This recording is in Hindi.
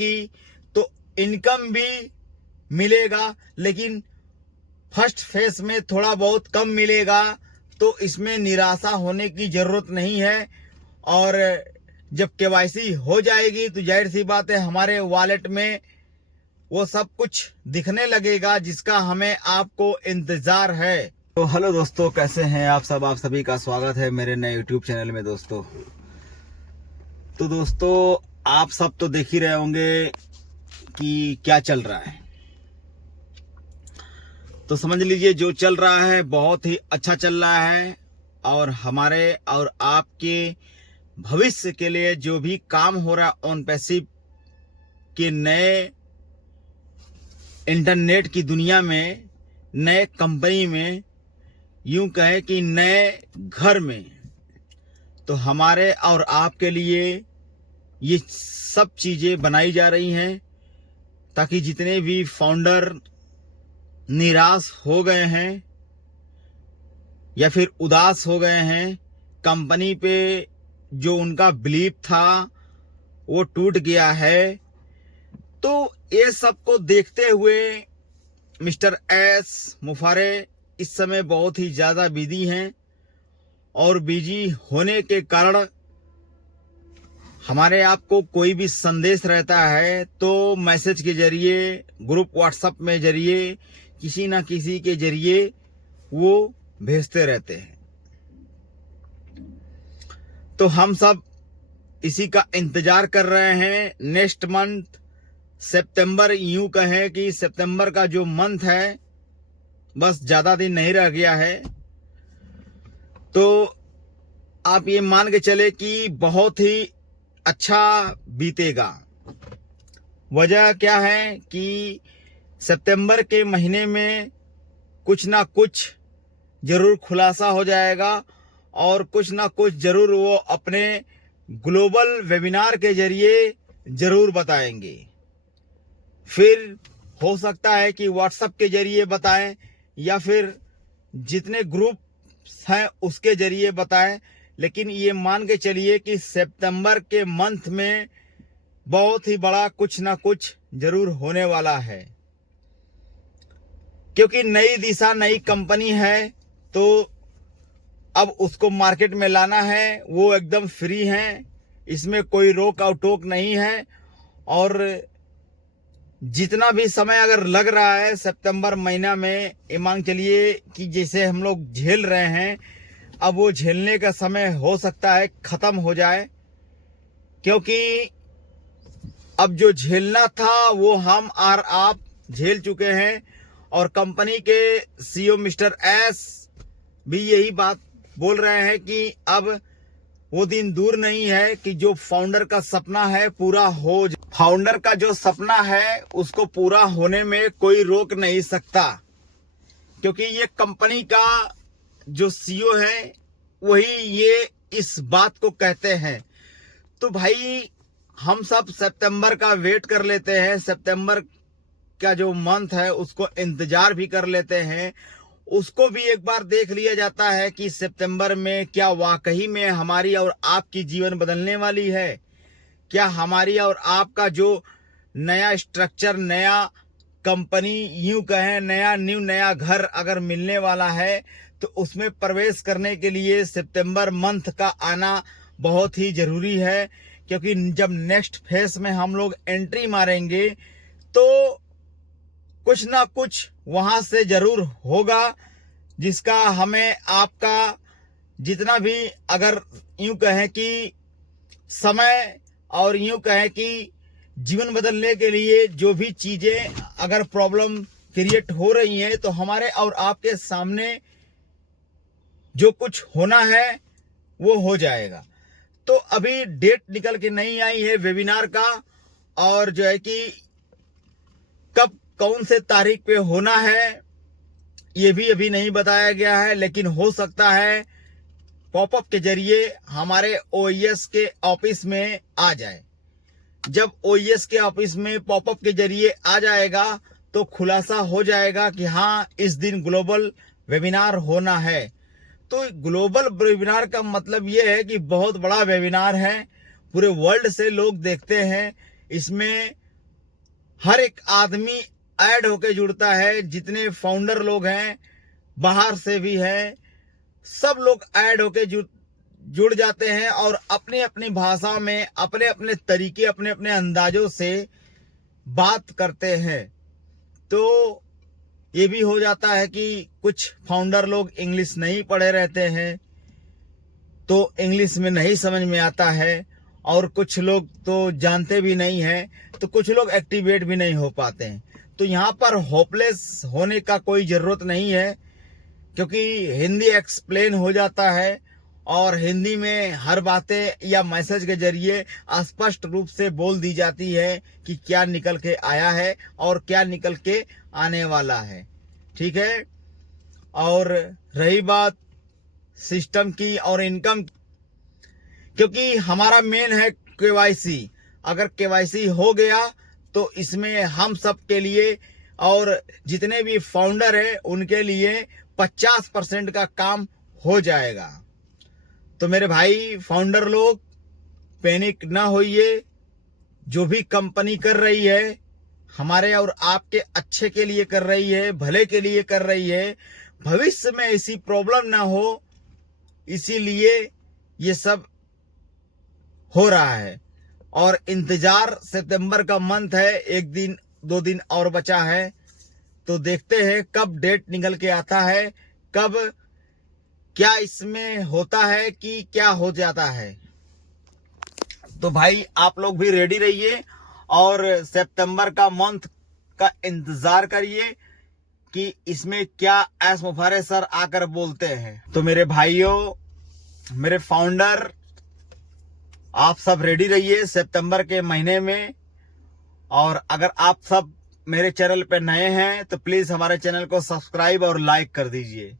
की तो इनकम भी मिलेगा, लेकिन फर्स्ट फेज में थोड़ा बहुत कम मिलेगा। तो इसमें निराशा होने की ज़रूरत नहीं है। और जब केवाईसी हो जाएगी तो जाहिर सी बात है हमारे वॉलेट में वो सब कुछ दिखने लगेगा जिसका हमें आपको इंतज़ार है। तो हेलो दोस्तों, कैसे हैं आप सब? आप सभी का स्वागत है मेरे नए यूट्यूब चैनल में दोस्तों। तो दोस्तों, आप सब तो देख ही रहे होंगे कि क्या चल रहा है। तो समझ लीजिए जो चल रहा है बहुत ही अच्छा चल रहा है, और हमारे और आपके भविष्य के लिए जो भी काम हो रहा है ऑन पैसिव के नए इंटरनेट की दुनिया में, नए कंपनी में, यूं कहें कि नए घर में, तो हमारे और आपके लिए ये सब चीज़ें बनाई जा रही हैं ताकि जितने भी फाउंडर निराश हो गए हैं या फिर उदास हो गए हैं, कंपनी पे जो उनका बिलीव था वो टूट गया है, तो ये सब को देखते हुए मिस्टर एस मुफारे इस समय बहुत ही ज़्यादा बिजी हैं। और बिजी होने के कारण हमारे आपको कोई भी संदेश रहता है तो मैसेज के जरिए, ग्रुप व्हाट्सएप में जरिए, किसी ना किसी के जरिए वो भेजते रहते हैं। तो हम सब इसी का इंतजार कर रहे हैं। नेक्स्ट मंथ सितंबर, यूं कहें कि सितंबर का जो मंथ है बस ज़्यादा दिन नहीं रह गया है। तो आप ये मान के चले कि बहुत ही अच्छा बीतेगा। वजह क्या है कि सितंबर के महीने में कुछ ना कुछ ज़रूर खुलासा हो जाएगा और कुछ ना कुछ ज़रूर वो अपने ग्लोबल वेबिनार के ज़रिए ज़रूर बताएंगे। फिर हो सकता है कि व्हाट्सएप के ज़रिए बताएं या फिर जितने ग्रुप हैं उसके ज़रिए बताएं, लेकिन ये मान के चलिए कि सितंबर के मंथ में बहुत ही बड़ा कुछ ना कुछ ज़रूर होने वाला है। क्योंकि नई दिशा, नई कंपनी है, तो अब उसको मार्केट में लाना है, वो एकदम फ्री हैं, इसमें कोई रोक और टोक नहीं है। और जितना भी समय अगर लग रहा है सितंबर महीना में, ये मान चलिए कि जैसे हम लोग झेल रहे हैं, अब वो झेलने का समय हो सकता है ख़त्म हो जाए। क्योंकि अब जो झेलना था वो हम और आप झेल चुके हैं। और कंपनी के सीईओ मिस्टर एस भी यही बात बोल रहे हैं कि अब वो दिन दूर नहीं है कि जो फाउंडर का सपना है पूरा हो। फाउंडर का जो सपना है उसको पूरा होने में कोई रोक नहीं सकता, क्योंकि ये कंपनी का जो सीईओ है वही ये इस बात को कहते हैं। तो भाई हम सब सितंबर का वेट कर लेते हैं, सितंबर का जो मंथ है उसको इंतजार भी कर लेते हैं। उसको भी एक बार देख लिया जाता है कि सितंबर में क्या वाकई में हमारी और आपकी जीवन बदलने वाली है। क्या हमारी और आपका जो नया स्ट्रक्चर, नया कंपनी, यूं कहें नया घर अगर मिलने वाला है तो उसमें प्रवेश करने के लिए सितंबर मंथ का आना बहुत ही ज़रूरी है। क्योंकि जब नेक्स्ट फेज में हम लोग एंट्री मारेंगे तो कुछ ना कुछ वहाँ से ज़रूर होगा जिसका हमें आपका जितना भी, अगर यूं कहें कि समय, और यूं कहें कि जीवन बदलने के लिए जो भी चीज़ें अगर प्रॉब्लम क्रिएट हो रही हैं, तो हमारे और आपके सामने जो कुछ होना है वो हो जाएगा। तो अभी डेट निकल के नहीं आई है वेबिनार का, और जो है कि कब कौन से तारीख पे होना है ये भी अभी नहीं बताया गया है। लेकिन हो सकता है पॉपअप के जरिए हमारे ओईएस के ऑफिस में आ जाए। जब ओईएस के ऑफिस में पॉपअप के जरिए आ जाएगा तो खुलासा हो जाएगा कि हाँ, इस दिन ग्लोबल वेबिनार होना है। तो ग्लोबल वेबिनार का मतलब ये है कि बहुत बड़ा वेबिनार है, पूरे वर्ल्ड से लोग देखते हैं। इसमें हर एक आदमी ऐड होके जुड़ता है, जितने फाउंडर लोग हैं बाहर से भी हैं, सब लोग ऐड होके जुड़ जाते हैं और अपनी अपनी भाषा में अपने अपने तरीके अपने अपने अंदाजों से बात करते हैं। तो ये भी हो जाता है कि कुछ फाउंडर लोग इंग्लिश नहीं पढ़े रहते हैं तो इंग्लिश में नहीं समझ में आता है, और कुछ लोग तो जानते भी नहीं हैं, तो कुछ लोग एक्टिवेट भी नहीं हो पाते हैं। तो यहाँ पर होपलेस होने का कोई ज़रूरत नहीं है, क्योंकि हिंदी एक्सप्लेन हो जाता है और हिंदी में हर बातें या मैसेज के जरिए स्पष्ट रूप से बोल दी जाती है कि क्या निकल के आया है और क्या निकल के आने वाला है। ठीक है। और रही बात सिस्टम की और इनकम, क्योंकि हमारा मेन है केवाईसी। अगर केवाईसी हो गया तो इसमें हम सब के लिए और जितने भी फाउंडर हैं उनके लिए 50% का काम हो जाएगा। तो मेरे भाई फाउंडर लोग पैनिक ना होइए। जो भी कंपनी कर रही है हमारे और आपके अच्छे के लिए कर रही है, भले के लिए कर रही है। भविष्य में ऐसी प्रॉब्लम ना हो, इसीलिए ये सब हो रहा है। और इंतजार, सितंबर का मंथ है, 1 दिन 2 दिन और बचा है, तो देखते हैं कब डेट निकल के आता है, कब क्या इसमें होता है कि क्या हो जाता है। तो भाई आप लोग भी रेडी रहिए और सितंबर का मंथ का इंतजार करिए कि इसमें क्या एस मुफारे सर आकर बोलते हैं। तो मेरे भाइयों, मेरे फाउंडर, आप सब रेडी रहिए सितंबर के महीने में। और अगर आप सब मेरे चैनल पे नए हैं तो प्लीज हमारे चैनल को सब्सक्राइब और लाइक कर दीजिए।